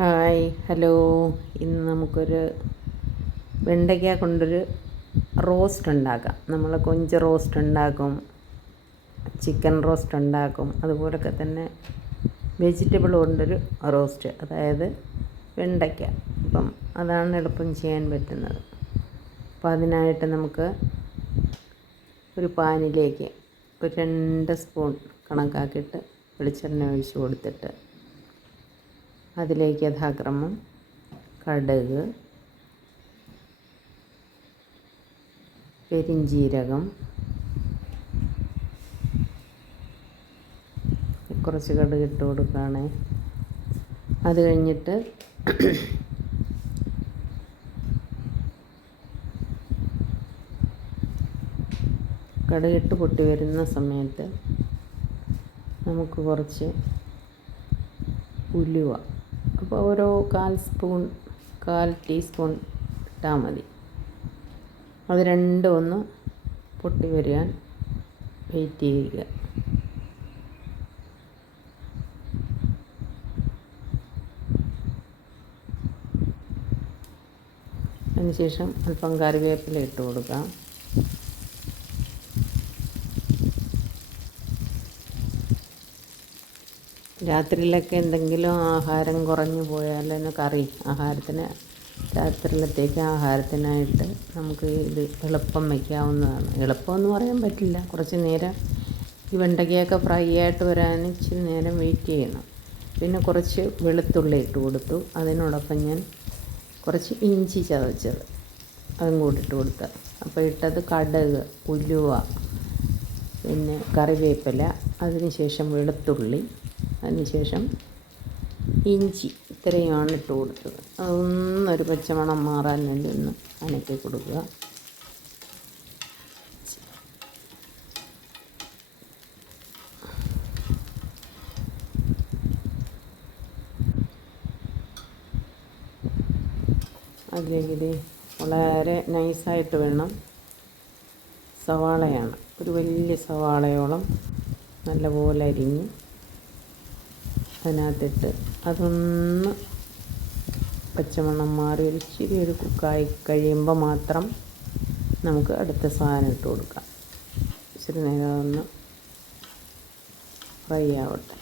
Hi hello. ഇന്ന് നമുക്കൊരു വെണ്ടയ്ക്ക കൊണ്ടൊരു റോസ്റ്റ് ഉണ്ടാക്കാം. നമ്മൾ കൊഞ്ച് റോസ്റ്റ് ഉണ്ടാക്കും ചിക്കൻ റോസ്റ്റ് ഉണ്ടാക്കും അതുപോലൊക്കെ തന്നെ വെജിറ്റബിൾ കൊണ്ടൊരു റോസ്റ്റ് അതായത് വെണ്ടയ്ക്ക. അപ്പം അതാണ് എളുപ്പം ചെയ്യാൻ പറ്റുന്നത്. അപ്പോൾ അതിനായിട്ട് നമുക്ക് ഒരു പാനിലേക്ക് ഒരു രണ്ട് സ്പൂൺ കണക്കാക്കിയിട്ട് വെളിച്ചെണ്ണ ഒഴിച്ച് കൊടുത്തിട്ട് അതിലേക്ക് യഥാക്രമം കടുക് പെരിഞ്ജീരകം കുറച്ച് കടുക് ഇട്ട് കൊടുക്കുകയാണ്. അത് കഴിഞ്ഞിട്ട് കടുകിട്ട് പൊട്ടി വരുന്ന സമയത്ത് നമുക്ക് കുറച്ച് ഉലുവ അപ്പോൾ ഓരോ കാൽ സ്പൂൺ കാൽ ടീസ്പൂൺ ഇട്ടാൽ മതി. അത് രണ്ടും ഒന്ന് പൊട്ടി വരാൻ വെയിറ്റ് ചെയ്യുക. അതിനുശേഷം അല്പം കറിവേപ്പില ഇട്ട് കൊടുക്കാം. രാത്രിയിലൊക്കെ എന്തെങ്കിലും ആഹാരം കുറഞ്ഞു പോയാൽ കറി ആഹാരത്തിന് രാത്രിയിലത്തേക്ക് ആഹാരത്തിനായിട്ട് നമുക്ക് ഇത് എളുപ്പം വയ്ക്കാവുന്നതാണ്. എളുപ്പമെന്ന് പറയാൻ പറ്റില്ല. കുറച്ച് നേരം ഈ വെണ്ടയ്ക്കയൊക്കെ ഫ്രൈ ആയിട്ട് വരാൻ ഇച്ചിരി നേരം വെയിറ്റ് ചെയ്യണം. പിന്നെ കുറച്ച് വെളുത്തുള്ളി ഇട്ട് കൊടുത്തു. അതിനോടൊപ്പം ഞാൻ കുറച്ച് ഇഞ്ചി ചതച്ചത്. അതും കൂടി ഇട്ട് കൊടുത്ത. അപ്പോൾ ഇട്ടത് കടുക് ഉലുവ പിന്നെ കറിവേപ്പില അതിനുശേഷം വെളുത്തുള്ളി അതിനുശേഷം ഇഞ്ചി ഇത്രയുമാണ് ഇട്ട് കൊടുത്തത്. അതൊന്നൊരു പച്ചമണം മാറാൻ വേണ്ടി ഒന്ന് അനക്കി കൊടുക്കുക. അതിലേക്ക് വളരെ നൈസായിട്ട് വേണം. സവാളയാണ്. ഒരു വലിയ സവാളയോളം നല്ലപോലെ അരിഞ്ഞ് അതിനകത്തിട്ട് അതൊന്ന് പച്ചമണം മാറി ഒരു ഇച്ചിരി ഒരു കുക്കായി കഴിയുമ്പോൾ മാത്രം നമുക്ക് അടുത്ത സാധനം ഇട്ട് കൊടുക്കാം. ഇച്ചിരി നേരം അതൊന്ന് ഫ്രൈ ആവട്ടെ.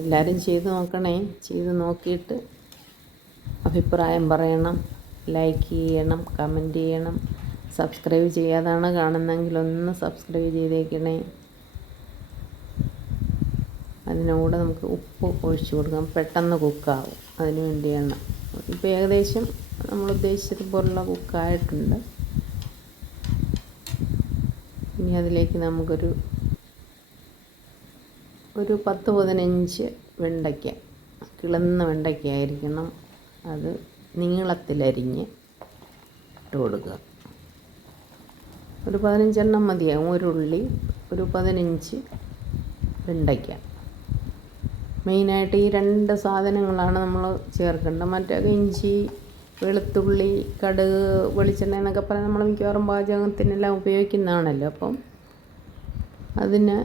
എല്ലാവരും ചെയ്ത് നോക്കണേ. ചെയ്ത് നോക്കിയിട്ട് അഭിപ്രായം പറയണം. ലൈക്ക് ചെയ്യണം. കമന്റ് ചെയ്യണം. സബ്സ്ക്രൈബ് ചെയ്യാതാണ് കാണുന്നതെങ്കിൽ ഒന്ന് സബ്സ്ക്രൈബ് ചെയ്തേക്കണേ. അതിനൂടെ നമുക്ക് ഉപ്പ് ഒഴിച്ചു കൊടുക്കാം. പെട്ടെന്ന് കുക്കാവും. അതിന് വേണ്ടിയാണ്. ഇപ്പോൾ ഏകദേശം നമ്മൾ ഉദ്ദേശിച്ചതുപോലുള്ള കുക്കായിട്ടുണ്ട്. ഇനി അതിലേക്ക് നമുക്കൊരു ഒരു പത്ത് പതിനഞ്ച് വെണ്ടയ്ക്ക. കിളന്ന വെണ്ടയ്ക്ക ആയിരിക്കണം. അത് നീളത്തിലരിഞ്ഞ് ഇട്ട് കൊടുക്കുക. ഒരു പതിനഞ്ചെണ്ണം മതിയാകും ഒരു ഉള്ളി ഒരു പതിനഞ്ച് വെണ്ടയ്ക്ക. മെയിനായിട്ട് ഈ രണ്ട് സാധനങ്ങളാണ് നമ്മൾ ചേർക്കേണ്ടത്. മറ്റേ ഇഞ്ചി വെളുത്തുള്ളി കടുക് വെളിച്ചെണ്ണ എന്നൊക്കെ പറഞ്ഞാൽ നമ്മൾ മിക്കവാറും പാചകത്തിനെല്ലാം ഉപയോഗിക്കുന്നതാണല്ലോ. അപ്പം അതിന്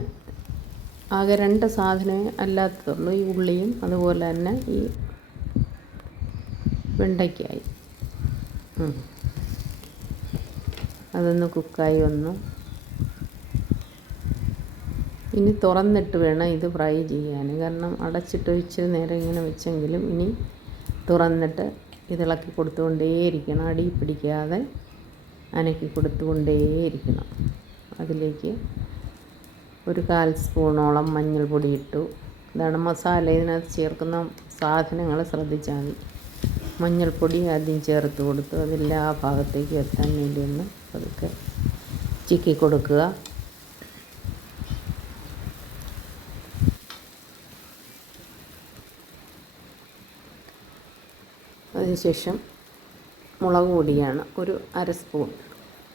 ആകെ രണ്ട് സാധനമേ അല്ലാത്തതുള്ളൂ. ഈ ഉള്ളിയും അതുപോലെ തന്നെ ഈ വെണ്ടയ്ക്കായി. അതൊന്ന് കുക്കായി വന്നു. ഇനി തുറന്നിട്ട് വേണം ഇത് ഫ്രൈ ചെയ്യാൻ. കാരണം അടച്ചിട്ട് ഇച്ചിരി നേരം ഇങ്ങനെ വെച്ചെങ്കിലും ഇനി തുറന്നിട്ട് ഇതിളക്കി കൊടുത്തുകൊണ്ടേയിരിക്കണം. അടി പിടിക്കാതെ അനക്കി കൊടുത്തുകൊണ്ടേയിരിക്കണം. അതിലേക്ക് ഒരു കാൽ സ്പൂണോളം മഞ്ഞൾപ്പൊടി ഇട്ടു. ഇതാണ് മസാല. ഇതിനകത്ത് ചേർക്കുന്ന സാധനങ്ങൾ ശ്രദ്ധിച്ചാൽ മതി. മഞ്ഞൾപ്പൊടി ആദ്യം ചേർത്ത് കൊടുത്തു. അതെല്ലാം ഭാഗത്തേക്ക് എത്താൻ വേണ്ടി ഒന്ന് പതുക്കെ ചിക്കി കൊടുക്കുക. അതിനുശേഷം മുളക് പൊടിയാണ്. ഒരു അര സ്പൂൺ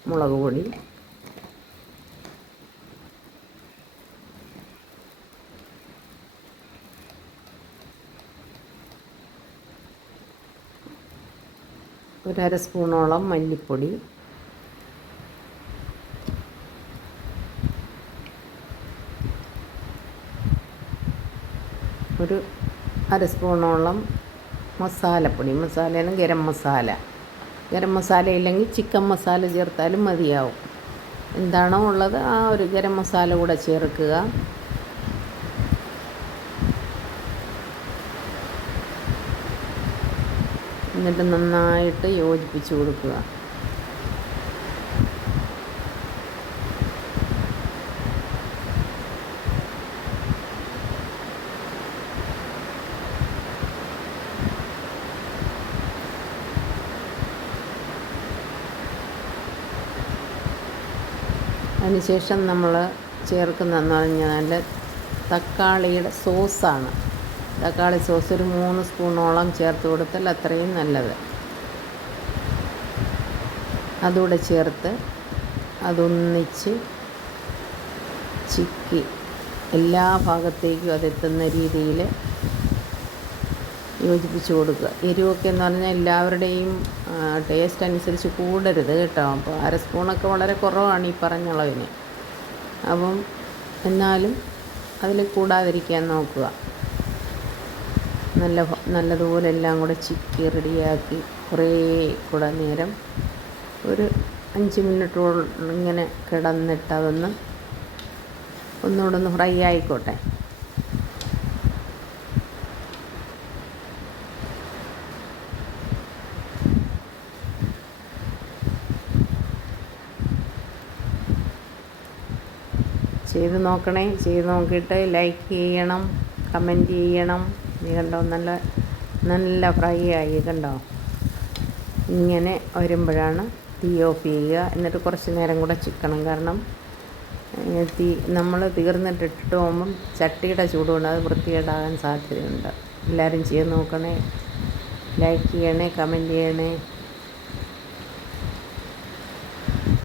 മുളക് പൊടി. ഒരു അര സ്പൂണോളം മല്ലിപ്പൊടി. ഒരു അര സ്പൂണോളം മസാലപ്പൊടി. മസാലയാണ് ഗരം മസാല. ഗരം മസാല ഇല്ലെങ്കിൽ ചിക്കൻ മസാല ചേർത്താലും മതിയാവും. എന്താണോ ഉള്ളത് ആ ഒരു ഗരം മസാല കൂടെ ചേർക്കുക. എന്നിട്ട് നന്നായിട്ട് യോജിപ്പിച്ച് കൊടുക്കുക. അതിനുശേഷം നമ്മൾ ചേർക്കുന്നതെന്ന് പറഞ്ഞാൽ തക്കാളിയുടെ സോസാണ്. തക്കാളി സോസ് ഒരു മൂന്ന് സ്പൂണോളം ചേർത്ത് കൊടുത്താൽ അത്രയും നല്ലത്. അതുകൂടെ ചേർത്ത് അതൊന്നിച്ച് ചിക്കി എല്ലാ ഭാഗത്തേക്കും അതെത്തുന്ന രീതിയിൽ യോജിപ്പിച്ച് കൊടുക്കുക. എരിവൊക്കെ എന്ന് പറഞ്ഞാൽ എല്ലാവരുടെയും ടേസ്റ്റ് അനുസരിച്ച് കൂടരുത് കേട്ടോ. അപ്പോൾ അര സ്പൂണൊക്കെ വളരെ കുറവാണ് ഈ പറഞ്ഞ അളവിന്. അപ്പം എന്നാലും അതിൽ കൂടാതിരിക്കാൻ നോക്കുക. നല്ല നല്ലതുപോലെ എല്ലാം കൂടെ ചിക്കി റെഡിയാക്കി കുറേ കൂടെ നേരം ഒരു അഞ്ച് മിനിറ്റോളം ഇങ്ങനെ കിടന്നിട്ട് അതൊന്ന് ഒന്നുകൂടെ ഒന്ന് ഫ്രൈ ആയിക്കോട്ടെ. ചെയ്ത് നോക്കണേ ചെയ്ത് നോക്കിയിട്ട് ലൈക്ക് ചെയ്യണം കമന്റ് ചെയ്യണം. നീ കണ്ടോ? നല്ല നല്ല ഫ്രൈ ആയി കണ്ടോ? ഇങ്ങനെ വരുമ്പോഴാണ് തീ ഓഫ് ചെയ്യുക. എന്നിട്ട് കുറച്ച് നേരം കൂടെ ചിക്കണം. കാരണം തീ നമ്മൾ തീർന്നിട്ട് പോകുമ്പം ചട്ടിയുടെ ചൂട് കൊണ്ട് അത് വൃത്തികേടാകാൻ സാധ്യതയുണ്ട്. എല്ലാവരും ചെയ്ത് നോക്കണേ. ലൈക്ക് ചെയ്യണേ കമന്റ് ചെയ്യണേ.